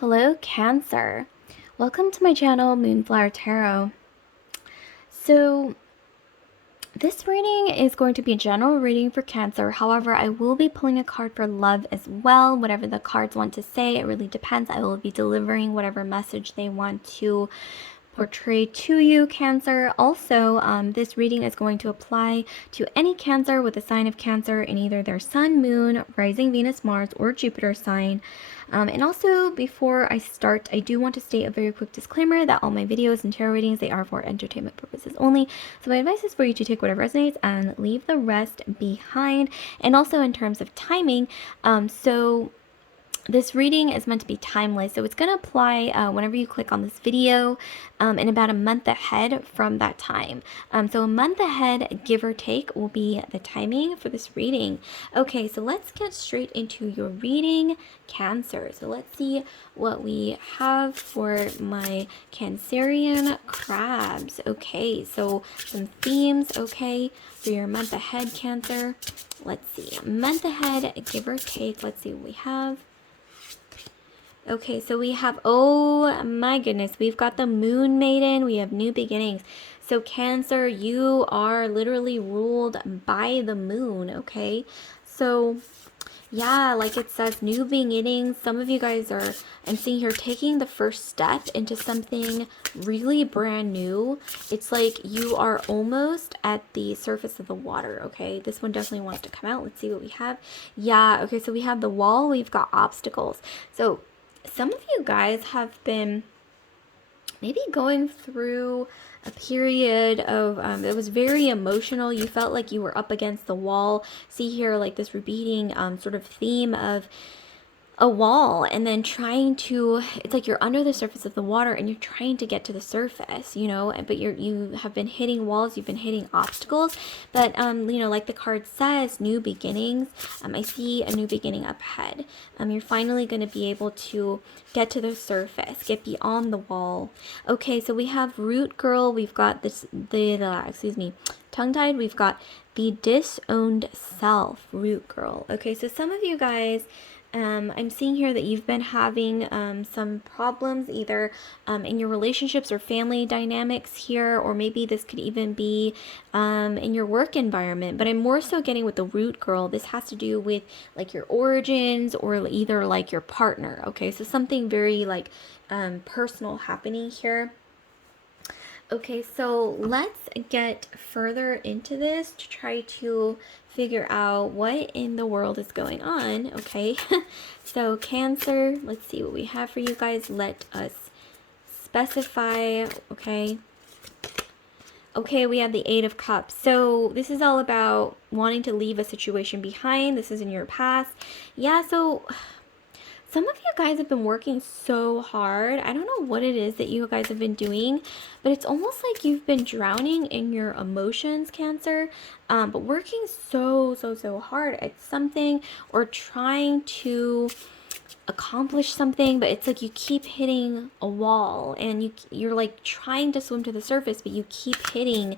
Hello, Cancer. Welcome to my channel, Moonflower Tarot. So, this reading is going to be a general reading for Cancer. However, I will be pulling a card for love as well. Whatever the cards want to say, it really depends. I will be delivering whatever message they want to portray to you, Cancer. Also, this reading is going to apply to any Cancer with a sign of Cancer in either their Sun, Moon, Rising Venus, Mars, or Jupiter sign. And also, before I start, I do want to state a very quick disclaimer that all my videos and tarot readings, they are for entertainment purposes only. So my advice is for you to take whatever resonates and leave the rest behind. And also in terms of timing, this reading is meant to be timeless, so it's going to apply whenever you click on this video in about a month ahead from that time. So a month ahead, give or take, will be the timing for this reading. Okay, so let's get straight into your reading, Cancer. So let's see what we have for my Cancerian crabs. Okay, so some themes, okay, for your month ahead, Cancer. Let's see, month ahead, give or take, let's see what we have. Okay, so we have, oh my goodness, we've got the Moon Maiden, we have new beginnings. So Cancer, you are literally ruled by the moon, okay? So yeah, like it says, new beginnings. Some of you guys are, I'm seeing here, taking the first step into something really brand new. It's like you are almost at the surface of the water, okay? This one definitely wants to come out. Let's see what we have. Yeah, okay, so we have the wall, we've got obstacles. So some of you guys have been maybe going through a period of it was very emotional. You felt like you were up against the wall. See here, like this repeating sort of theme of a wall, and then trying to, it's like you're under the surface of the water and you're trying to get to the surface, you know, but you have been hitting walls, you've been hitting obstacles, but you know, like the card says, new beginnings. I see a new beginning up ahead. You're finally going to be able to get to the surface, get beyond the wall. Okay, so we have Root Girl, we've got this tongue-tied, we've got the disowned self, Root Girl. Okay, so some of you guys, I'm seeing here that you've been having some problems either in your relationships or family dynamics here, or maybe this could even be in your work environment. But I'm more so getting with the Root Girl. This has to do with like your origins or either like your partner. Okay, so something very like personal happening here. Okay, so let's get further into this to try to figure out what in the world is going on, okay? So Cancer, let's see what we have for you guys. Let us specify, okay? Okay, we have the Eight of Cups. So this is all about wanting to leave a situation behind. This is in your past. Yeah, so some of you guys have been working so hard. I don't know what it is that you guys have been doing, but it's almost like you've been drowning in your emotions, Cancer, but working so hard at something or trying to accomplish something, but it's like you keep hitting a wall and you're like trying to swim to the surface, but you keep hitting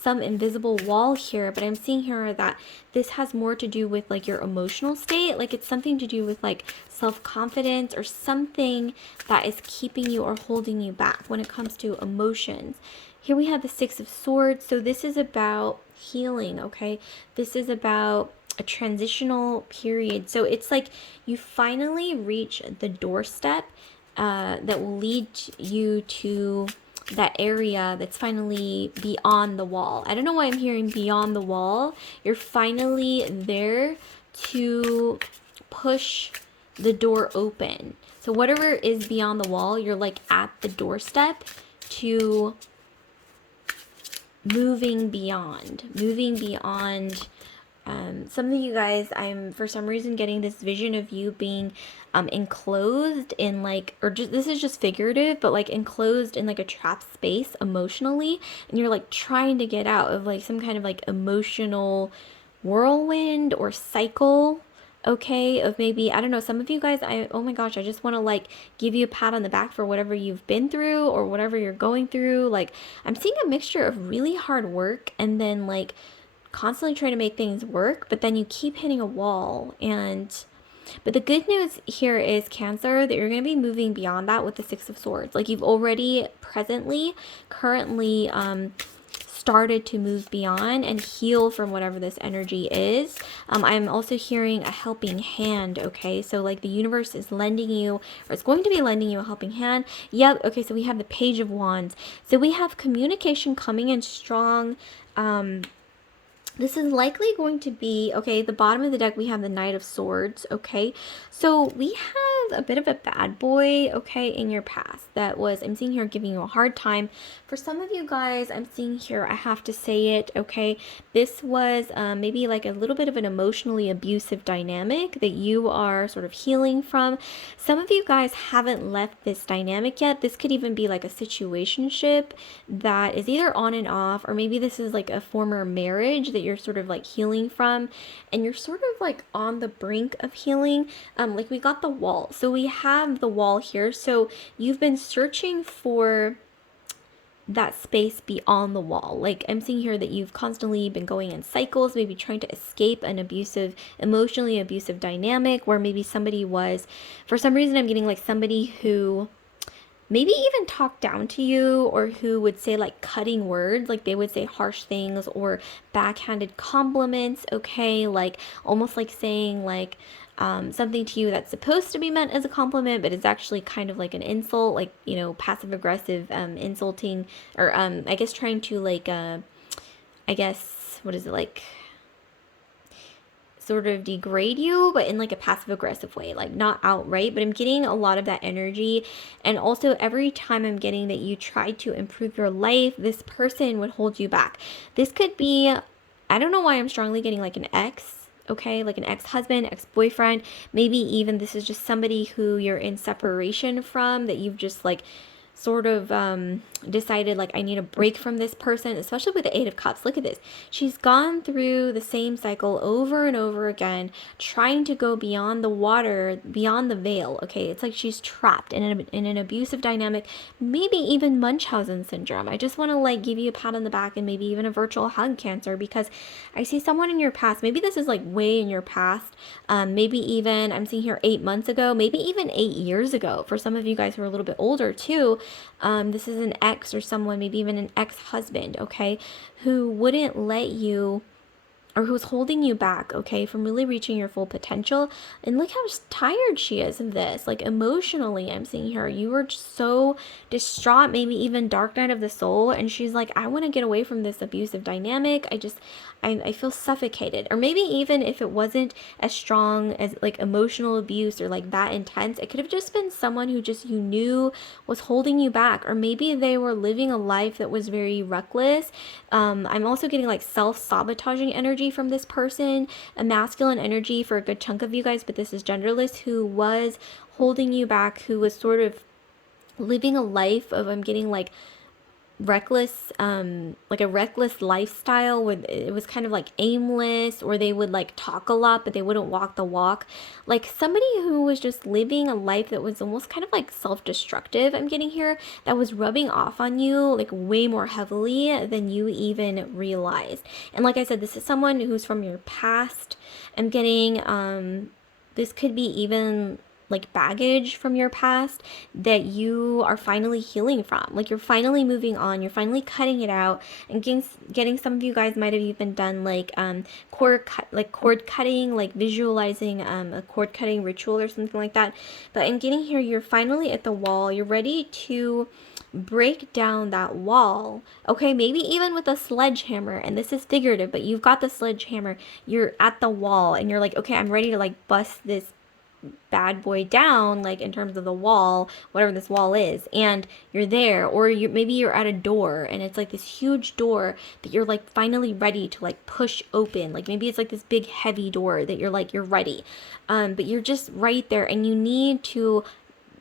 some invisible wall here. But I'm seeing here that this has more to do with like your emotional state, like it's something to do with like self-confidence or something that is keeping you or holding you back when it comes to emotions. Here we have the Six of Swords. So this is about healing, okay? This is about a transitional period. So it's like you finally reach the doorstep that will lead you to that area that's finally beyond the wall. I don't know why I'm hearing beyond the wall. You're finally there to push the door open. So whatever is beyond the wall, you're like at the doorstep to moving beyond. Some of you guys, I'm for some reason getting this vision of you being enclosed in like, or just, this is just figurative, but like enclosed in like a trapped space emotionally, and you're like trying to get out of like some kind of like emotional whirlwind or cycle, okay, of maybe, I don't know, some of you guys, oh my gosh, I just want to like give you a pat on the back for whatever you've been through or whatever you're going through. Like I'm seeing a mixture of really hard work and then like constantly trying to make things work, but then you keep hitting a wall. And But the good news here is, Cancer, that you're going to be moving beyond that with the Six of Swords. Like, you've already currently started to move beyond and heal from whatever this energy is. I'm also hearing a helping hand, okay? So like the universe is lending you, or it's going to be lending you a helping hand. Yep, okay, so we have the Page of Wands. So we have communication coming in strong. This is likely going to be, okay, the bottom of the deck, we have the Knight of Swords, okay? So we have a bit of a bad boy, okay, in your past that was, I'm seeing here, giving you a hard time. For some of you guys, I'm seeing here, I have to say it, okay? This was maybe like a little bit of an emotionally abusive dynamic that you are sort of healing from. Some of you guys haven't left this dynamic yet. This could even be like a situationship that is either on and off, or maybe this is like a former marriage that you're sort of like healing from, and you're sort of like on the brink of healing. Like we got the Wall, so we have the Wall here. So you've been searching for that space beyond the Wall. Like I'm seeing here that you've constantly been going in cycles, maybe trying to escape an abusive, emotionally abusive dynamic, where maybe somebody was, for some reason I'm getting like somebody who maybe even talk down to you, or who would say like cutting words, like they would say harsh things or backhanded compliments, okay? Like almost like saying like something to you that's supposed to be meant as a compliment, but it's actually kind of like an insult, like, you know, passive aggressive insulting, or I guess trying to like, I guess, what is it, like sort of degrade you, but in like a passive aggressive way, like not outright, but I'm getting a lot of that energy. And also every time I'm getting that you try to improve your life, this person would hold you back. This could be, I don't know why I'm strongly getting like an ex, okay, like an ex-husband, ex-boyfriend. Maybe even this is just somebody who you're in separation from, that you've just like sort of decided like I need a break from this person, especially with the Eight of Cups. Look at this. She's gone through the same cycle over and over again, trying to go beyond the water, beyond the veil. Okay, it's like she's trapped in an abusive dynamic, maybe even Munchausen syndrome. I just want to like give you a pat on the back and maybe even a virtual hug, Cancer, because I see someone in your past. Maybe this is like way in your past. Maybe even I'm seeing here 8 months ago, maybe even 8 years ago. For some of you guys who are a little bit older too, this is an ex or someone, maybe even an ex-husband, okay, who wouldn't let you, or who's holding you back, okay, from really reaching your full potential. And look how tired she is of this. Like emotionally, I'm seeing her. You were so distraught, maybe even dark night of the soul. And she's like, I want to get away from this abusive dynamic. I feel suffocated. Or maybe even if it wasn't as strong as like emotional abuse or like that intense, it could have just been someone who just you knew was holding you back. Or maybe they were living a life that was very reckless. I'm also getting like self-sabotaging energy from this person, a masculine energy for a good chunk of you guys, but this is genderless, who was holding you back, who was sort of living a life of, I'm getting like reckless, like a reckless lifestyle where it was kind of like aimless, or they would like talk a lot but they wouldn't walk the walk. Like somebody who was just living a life that was almost kind of like self-destructive, I'm getting here, that was rubbing off on you like way more heavily than you even realized. And like I said, this is someone who's from your past. I'm getting this could be even like baggage from your past that you are finally healing from. Like you're finally moving on, you're finally cutting it out, and getting some of you guys might have even done like cord cutting, like visualizing a cord cutting ritual or something like that. But I'm getting here, you're finally at the Wall. You're ready to break down that wall, okay, maybe even with a sledgehammer. And this is figurative, but you've got the sledgehammer, you're at the wall, and you're like, okay, I'm ready to like bust this bad boy down, like in terms of the wall, whatever this wall is, and you're there. Or maybe you're at a door, and it's like this huge door that you're like finally ready to like push open. Like maybe it's like this big heavy door that you're like, you're ready, but you're just right there, and you need to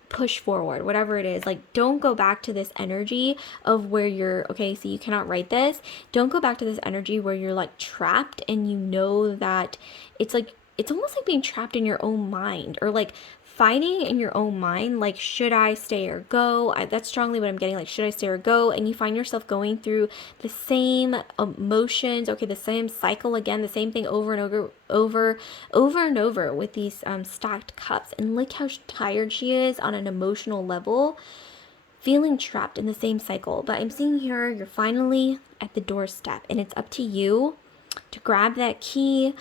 push forward, whatever it is. Like don't go back to this energy of where you're, okay, so you cannot write this. Don't go back to this energy where you're like trapped, and you know that it's like, it's almost like being trapped in your own mind, or like fighting in your own mind, like, should I stay or go? That's strongly what I'm getting, like, should I stay or go? And you find yourself going through the same emotions, okay, the same cycle again, the same thing over and over and over with these stacked cups. And look how tired she is on an emotional level, feeling trapped in the same cycle. But I'm seeing here, you're finally at the doorstep, and it's up to you to grab that key,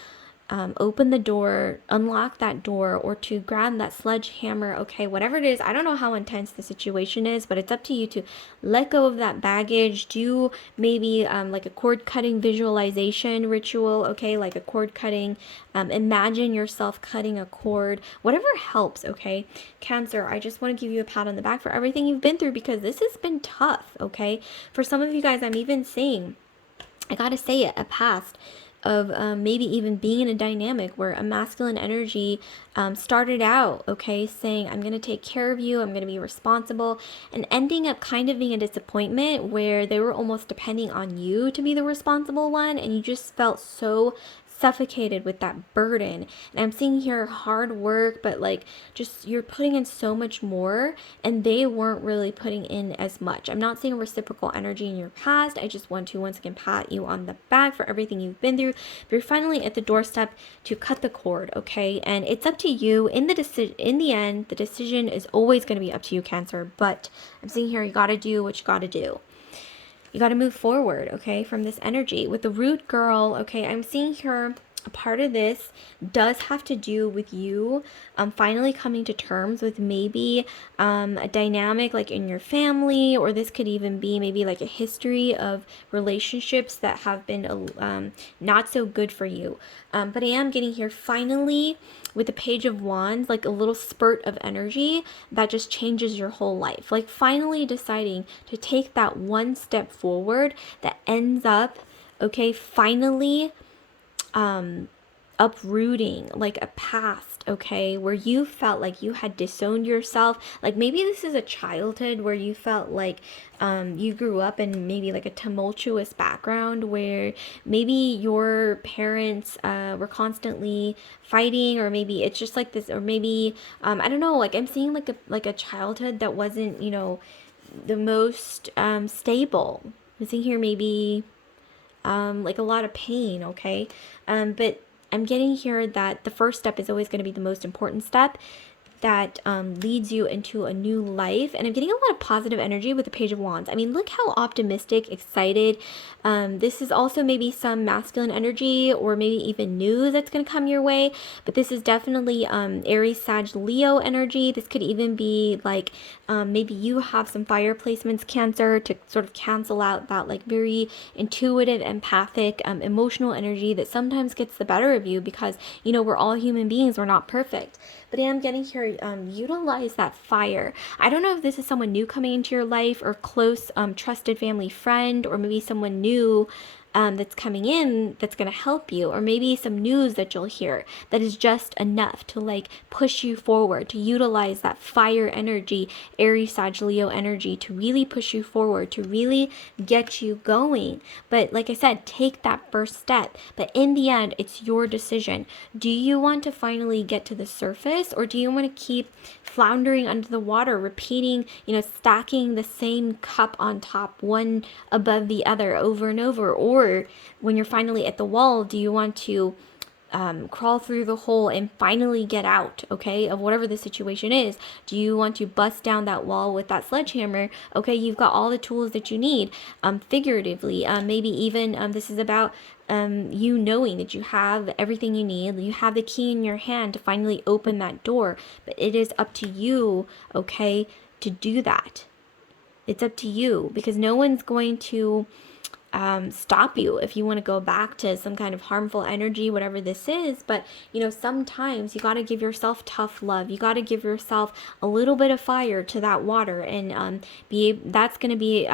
open the door, unlock that door, or to grab that sledgehammer, okay, whatever it is. I don't know how intense the situation is, but it's up to you to let go of that baggage. Do maybe like a cord cutting visualization ritual, okay, like a cord cutting, imagine yourself cutting a cord, whatever helps, okay. Cancer, I just want to give you a pat on the back for everything you've been through, because this has been tough, okay. For some of you guys, I'm even seeing, I gotta say it, a past of maybe even being in a dynamic where a masculine energy started out, okay, saying, I'm going to take care of you, I'm going to be responsible, and ending up kind of being a disappointment where they were almost depending on you to be the responsible one, and you just felt so suffocated with that burden. And I'm seeing here hard work, but like just you're putting in so much more, and they weren't really putting in as much. I'm not seeing a reciprocal energy in your past. I just want to once again pat you on the back for everything you've been through. But you're finally at the doorstep to cut the cord, okay? And it's up to you. In the end, the decision is always going to be up to you, Cancer. But I'm seeing here, you got to do what you got to do. You got to move forward, okay, from this energy. With the root girl, okay, I'm seeing here a part of this does have to do with you finally coming to terms with maybe a dynamic like in your family, or this could even be maybe like a history of relationships that have been not so good for you. But I am getting here finally with the Page of Wands, like a little spurt of energy that just changes your whole life. Like finally deciding to take that one step forward that ends up, okay, finally uprooting like a past, okay, where you felt like you had disowned yourself. Like maybe this is a childhood where you felt like you grew up in maybe like a tumultuous background where maybe your parents were constantly fighting, or maybe it's just like this, or maybe I don't know, like I'm seeing like a childhood that wasn't, you know, the most stable. I'm seeing here maybe like a lot of pain, okay? But I'm getting here that the first step is always going to be the most important step that leads you into a new life. And I'm getting a lot of positive energy with the Page of Wands. I mean, look how optimistic, excited. This is also maybe some masculine energy, or maybe even news that's going to come your way. But this is definitely Aries, Sag, Leo energy. This could even be like maybe you have some fire placements, Cancer, to sort of cancel out that like very intuitive, empathic, emotional energy that sometimes gets the better of you, because, you know, we're all human beings. We're not perfect. But I am getting here, utilize that fire. I don't know if this is someone new coming into your life, or close, trusted family friend, or maybe someone new that's coming in that's going to help you, or maybe some news that you'll hear that is just enough to like push you forward, to utilize that fire energy, Aries, Sag, Leo energy, to really push you forward, to really get you going. But like I said, take that first step. But in the end, it's your decision. Do you want to finally get to the surface, or do you want to keep floundering under the water, repeating, you know, stacking the same cup on top, one above the other, over and over? Or when you're finally at the wall, do you want to crawl through the hole and finally get out, okay, of whatever the situation is? Do you want to bust down that wall with that sledgehammer? Okay, you've got all the tools that you need, figuratively, maybe even this is about you knowing that you have everything you need, you have the key in your hand to finally open that door. But it is up to you, okay, to do that. It's up to you, because no one's going to stop you if you want to go back to some kind of harmful energy, whatever this is. But, you know, sometimes you got to give yourself tough love. You got to give yourself a little bit of fire to that water, and that's going to be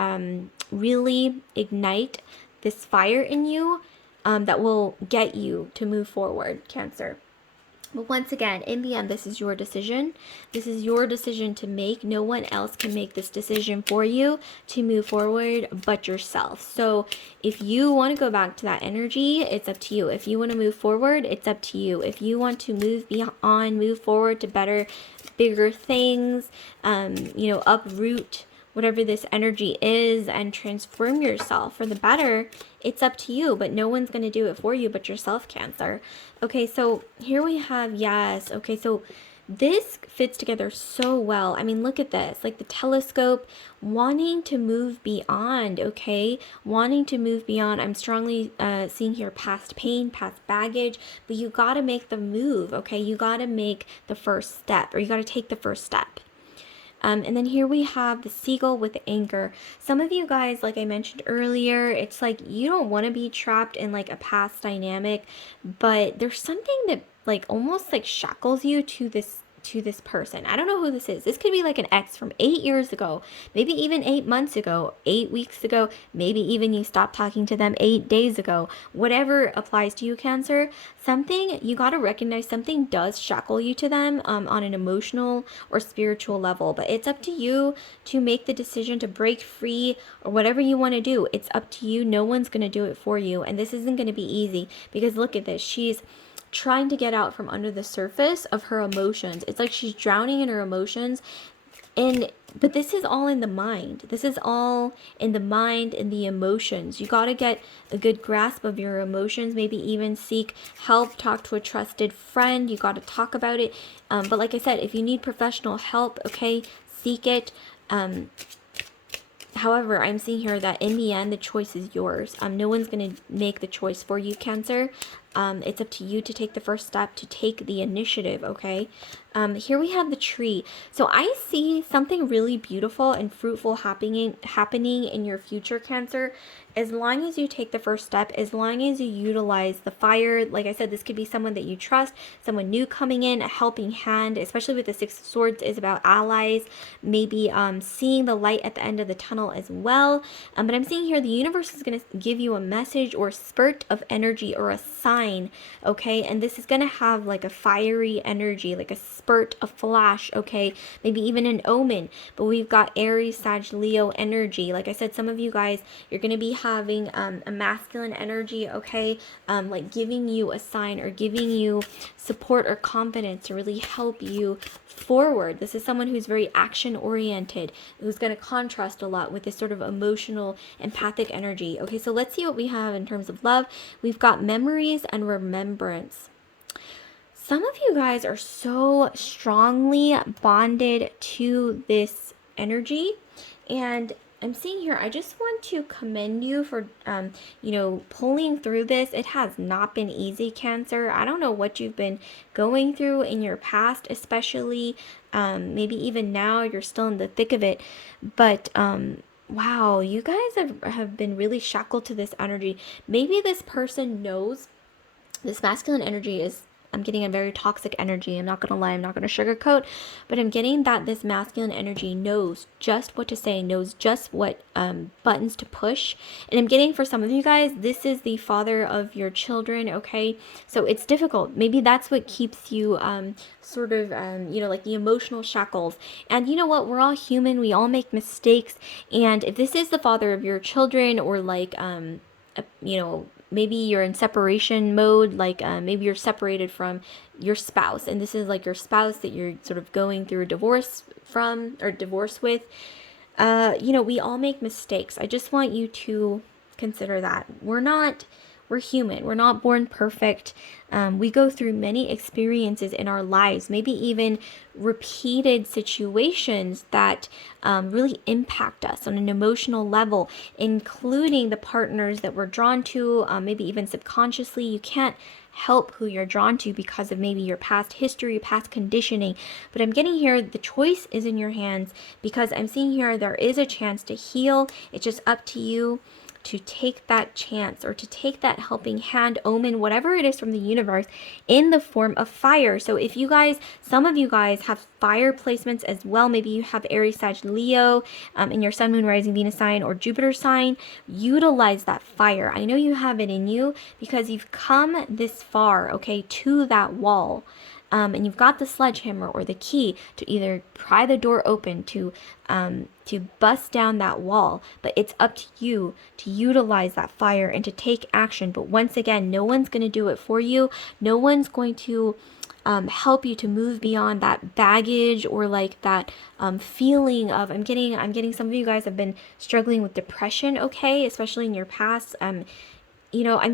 really ignite this fire in you that will get you to move forward, Cancer. But once again, in the end, this is your decision. This is your decision to make. No one else can make this decision for you to move forward but yourself. So if you want to go back to that energy, it's up to you. If you want to move forward, it's up to you. If you want to move beyond, move forward to better, bigger things, uproot whatever this energy is and transform yourself for the better, it's up to you. But no one's going to do it for you but yourself, Cancer. Okay, so here we have, yes. Okay, so this fits together so well. I mean, look at this, like the telescope, wanting to move beyond, okay? Wanting to move beyond. I'm strongly seeing here past pain, past baggage, but you got to make the move, okay? You got to make the first step, or you got to take the first step. And then here we have the seagull with the anchor. Some of you guys, like I mentioned earlier, it's like you don't want to be trapped in like a past dynamic, but there's something that like almost like shackles you to this person. I don't know who this is. This could be like an ex from 8 years ago, maybe even 8 months ago, 8 weeks ago, maybe even you stopped talking to them 8 days ago. Whatever applies to you, Cancer, something, you got to recognize something does shackle you to them on an emotional or spiritual level, but it's up to you to make the decision to break free or whatever you want to do. It's up to you. No one's going to do it for you. And this isn't going to be easy because look at this. She's trying to get out from under the surface of her emotions. It's like she's drowning in her emotions. But this is all in the mind. This is all in the mind and the emotions. You got to get a good grasp of your emotions, maybe even seek help, talk to a trusted friend. You got to talk about it. But like I said, if you need professional help, okay, seek it. However, I'm seeing here that in the end, the choice is yours. No one's going to make the choice for you, Cancer. It's up to you to take the first step, to take the initiative, okay? Here we have the tree. So I see something really beautiful and fruitful happening in your future, Cancer. As long as you take the first step, as long as you utilize the fire, like I said, this could be someone that you trust, someone new coming in, a helping hand, especially with the Six of Swords is about allies, maybe seeing the light at the end of the tunnel as well. But I'm seeing here the universe is going to give you a message or a spurt of energy or a sign, okay? And this is going to have like a fiery energy, like a spurt, a flash, okay? Maybe even an omen. But we've got Aries, Sag, Leo energy. Like I said, some of you guys, you're going to be having a masculine energy, okay? Like giving you a sign or giving you support or confidence to really help you forward. This is someone who's very action oriented, who's going to contrast a lot with this sort of emotional, empathic energy. Okay, so let's see what we have in terms of love. We've got memories and remembrance. Some of you guys are so strongly bonded to this energy, and I'm seeing here, I just want to commend you for, pulling through this. It has not been easy, Cancer. I don't know what you've been going through in your past, especially, maybe even now you're still in the thick of it. But, wow, you guys have been really shackled to this energy. Maybe this person knows this masculine energy is, I'm getting a very toxic energy. I'm not going to lie. I'm not going to sugarcoat. But I'm getting that this masculine energy knows just what to say, knows just what buttons to push. And I'm getting for some of you guys, this is the father of your children, okay? So it's difficult. Maybe that's what keeps you like the emotional shackles. And you know what? We're all human. We all make mistakes. And if this is the father of your children or like, maybe you're in separation mode, like maybe you're separated from your spouse, and this is like your spouse that you're sort of going through a divorce from or divorce with. We all make mistakes. I just want you to consider that. We're human. We're not born perfect. We go through many experiences in our lives, maybe even repeated situations that really impact us on an emotional level, including the partners that we're drawn to, maybe even subconsciously. You can't help who you're drawn to because of maybe your past history, past conditioning. But I'm getting here, the choice is in your hands, because I'm seeing here there is a chance to heal. It's just up to you to take that chance or to take that helping hand, omen, whatever it is from the universe in the form of fire. So if you guys, some of you guys have fire placements as well, maybe you have Aries, Sag, Leo in your sun, moon, rising, Venus sign or Jupiter sign, utilize that fire. I know you have it in you because you've come this far, okay, to that wall. and you've got the sledgehammer or the key to either pry the door open, to bust down that wall, but it's up to you to utilize that fire and to take action. But once again, no one's going to do it for you. No one's going to help you to move beyond that baggage or like that feeling of I'm getting some of you guys have been struggling with depression, okay, especially in your past. I'm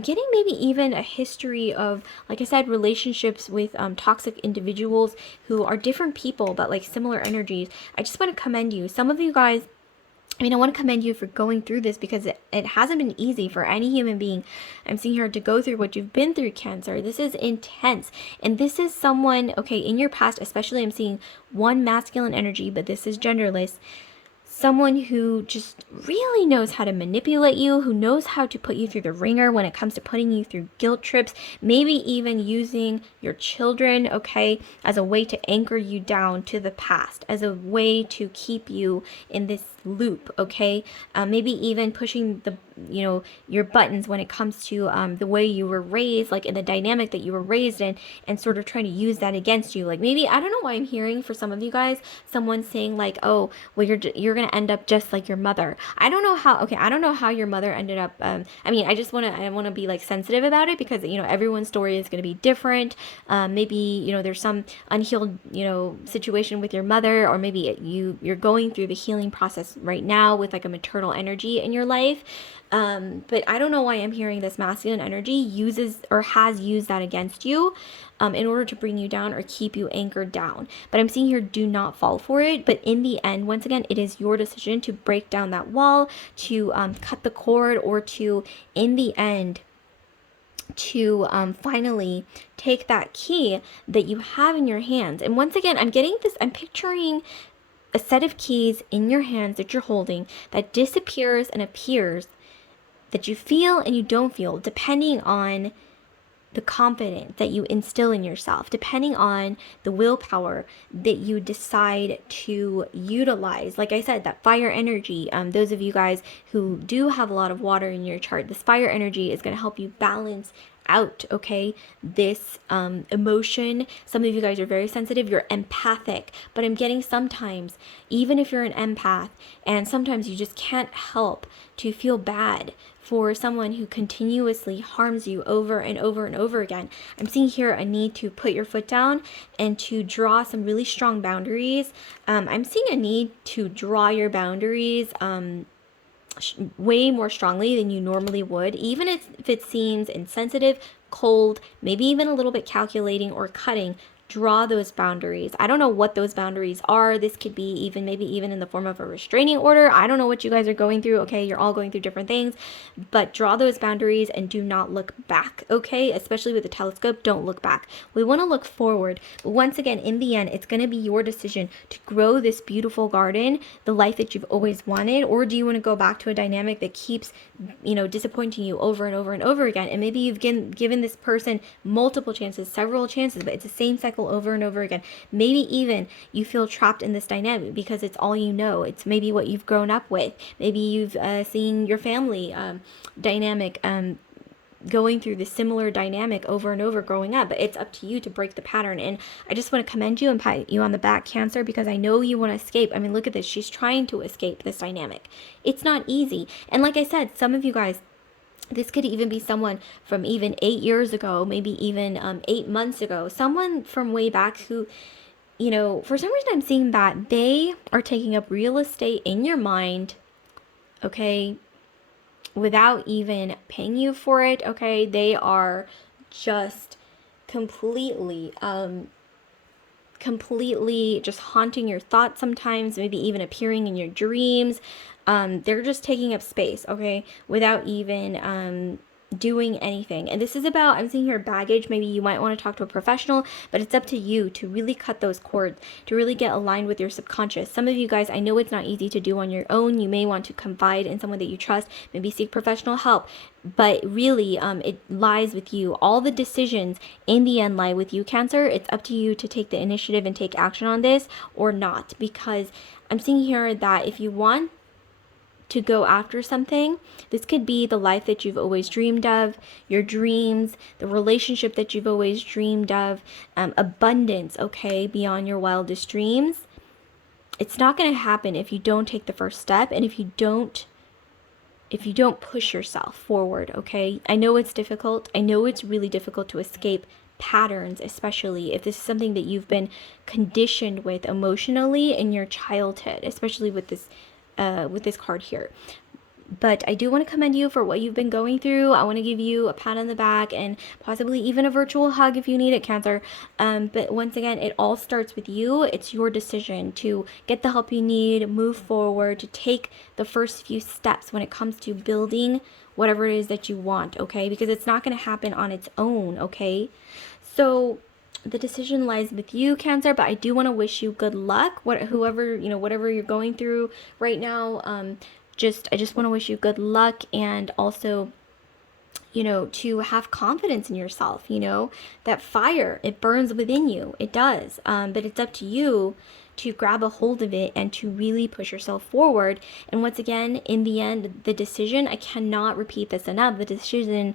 getting maybe even a history of, like I said, relationships with toxic individuals who are different people but like similar energies. I just want to commend you. Some of you guys, I want to commend you for going through this, because it hasn't been easy for any human being. I'm seeing here to go through what you've been through, Cancer. This is intense. And this is someone, okay, in your past, especially I'm seeing one masculine energy, but this is genderless. Someone who just really knows how to manipulate you, who knows how to put you through the ringer when it comes to putting you through guilt trips, maybe even using your children, okay, as a way to anchor you down to the past, as a way to keep you in this loop, okay? Maybe even pushing your buttons when it comes to the way you were raised, like in the dynamic that you were raised in, and sort of trying to use that against you. Like maybe, I don't know why I'm hearing for some of you guys, someone saying like, oh, well, you're gonna end up just like your mother. I don't know how your mother ended up. I want to be like sensitive about it, because everyone's story is going to be different. Maybe there's some unhealed situation with your mother, or maybe you're going through the healing process right now with like a maternal energy in your life. But I don't know why I'm hearing this masculine energy uses or has used that against you in order to bring you down or keep you anchored down. But I'm seeing here, do not fall for it. But in the end, once again, it is your decision to break down that wall, to cut the cord, or to, in the end, to finally take that key that you have in your hands. And once again, I'm picturing a set of keys in your hands that you're holding that disappears and appears, that you feel and you don't feel, depending on the confidence that you instill in yourself, depending on the willpower that you decide to utilize. Like I said, that fire energy, those of you guys who do have a lot of water in your chart, this fire energy is going to help you balance out, okay, this emotion. Some of you guys are very sensitive, you're empathic, but I'm getting sometimes, even if you're an empath, and sometimes you just can't help to feel bad for someone who continuously harms you over and over and over again. I'm seeing here a need to put your foot down and to draw some really strong boundaries. I'm seeing a need to draw your boundaries way more strongly than you normally would, even if it seems insensitive, cold, maybe even a little bit calculating or cutting. Draw those boundaries. I don't know what those boundaries are. This could be maybe even in the form of a restraining order. I don't know what you guys are going through, okay? You're all going through different things, but draw those boundaries and do not look back, okay? Especially with the telescope, don't look back. We want to look forward, but once again, in the end, it's going to be your decision to grow this beautiful garden, the life that you've always wanted, or do you want to go back to a dynamic that keeps, disappointing you over and over and over again? And maybe you've given this person multiple chances, several chances, but it's the same cycle over and over again. Maybe even you feel trapped in this dynamic because it's all you know. It's maybe what you've grown up with. Maybe you've seen your family dynamic going through this similar dynamic over and over growing up, but it's up to you to break the pattern. And I just want to commend you and pat you on the back, Cancer, because I know you want to escape. I mean, look at this. She's trying to escape this dynamic. It's not easy. And like I said, some of you guys, this could even be someone from even 8 years ago, maybe even 8 months ago, someone from way back who, for some reason I'm seeing that they are taking up real estate in your mind, okay, without even paying you for it, okay? They are just completely just haunting your thoughts sometimes, maybe even appearing in your dreams. They're just taking up space, okay, without even doing anything. And this is about, I'm seeing here baggage. Maybe you might want to talk to a professional, but it's up to you to really cut those cords, to really get aligned with your subconscious. Some of you guys, I know it's not easy to do on your own. You may want to confide in someone that you trust, maybe seek professional help, but really it lies with you. All the decisions in the end lie with you, Cancer. It's up to you to take the initiative and take action on this or not, because I'm seeing here that if you want to go after something. This could be the life that you've always dreamed of, your dreams, the relationship that you've always dreamed of, abundance, okay, beyond your wildest dreams. It's not going to happen if you don't take the first step, and if you don't push yourself forward, okay? I know it's difficult. I know it's really difficult to escape patterns, especially if this is something that you've been conditioned with emotionally in your childhood, especially with this card here. But I do want to commend you for what you've been going through. I want to give you a pat on the back and possibly even a virtual hug if you need it, Cancer. But once again, it all starts with you. It's your decision to get the help you need, move forward, to take the first few steps when it comes to building whatever it is that you want, okay? Because it's not going to happen on its own, okay? So the decision lies with you, Cancer, but I do want to wish you good luck. Whatever you're going through right now, I just want to wish you good luck, and also, to have confidence in yourself, that fire, it burns within you. It does. But it's up to you to grab a hold of it and to really push yourself forward. And once again, in the end, the decision, I cannot repeat this enough, the decision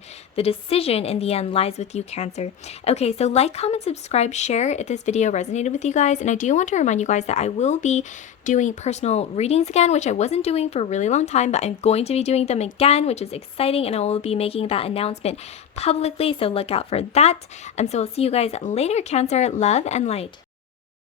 in the end lies with you, Cancer. Okay, so like, comment, subscribe, share if this video resonated with you guys. And I do want to remind you guys that I will be doing personal readings again, which I wasn't doing for a really long time, but I'm going to be doing them again, which is exciting, and I will be making that announcement publicly, so look out for that. So I'll see you guys later, Cancer. Love and light.